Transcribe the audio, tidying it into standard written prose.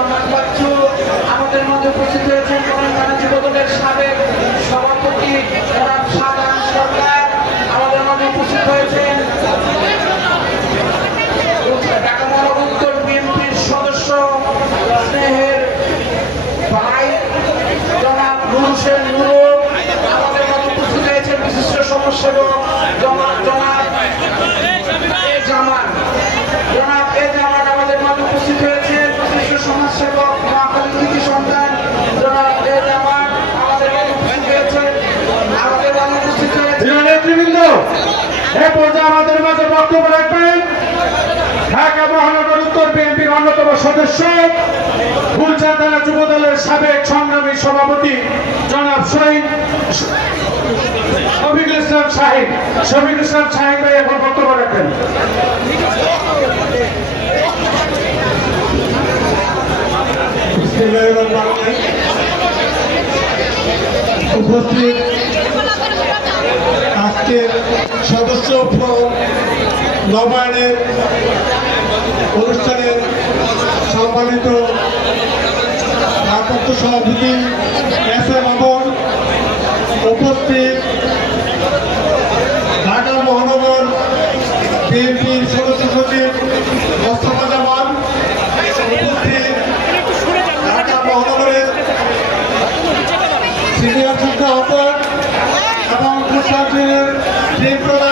রহমান বাচ্চু, আমাদের মধ্যে উপস্থিত হয়েছেন কল্যাণ যুবদলের সাবেক সভাপতি জনাব শাহজাহান সরকার, আমাদের মধ্যে উপস্থিত হয়েছেন ঢাকা মহানগর উত্তর বিএনপির সদস্য স্নেহের ভাই জনাব নুর হোসেন নুরু, আমাদের মধ্যে উপস্থিত হয়েছেন বিশিষ্ট সমাজসেবক জনাব এ জামান, আমাদের মধ্যে উপস্থিত হয়েছেন বিশিষ্ট সমাজসেবক মহাকালী কৃতি সন্তান জনাব এ জামান, আমাদের মধ্যে উপস্থিত হয়েছেন নেতৃবৃন্দ। এ পর্যায়ে আমাদের মাঝে বক্তব্য রাখবেন ঢাকা মহানগর উত্তর বিএনপির অন্যতম সদস্য ফুলছড়ি থানা যুবদলের সাবেক সংগ্রামী সভাপতি জনাব শফিকুল ইসলাম শাহিন। শফিকুল ইসলাম শাহিন ভাই এখন বক্তব্য রাখবেন। উপস্থিত আজকের সদস্য নবায়নের অনুষ্ঠানের সম্মানিত ভারপ্রাপ্ত সভাপতি এস এ মামুন, উপস্থিত ঢাকা মহানগর বিএনপির সদস্য সচিব মোস্তফা জামান, উপস্থিত ঢাকা মহানগরের সিনিয়র যুগ্ম আহ্বায়ক এবং প্রশাসনের টিম প্রধান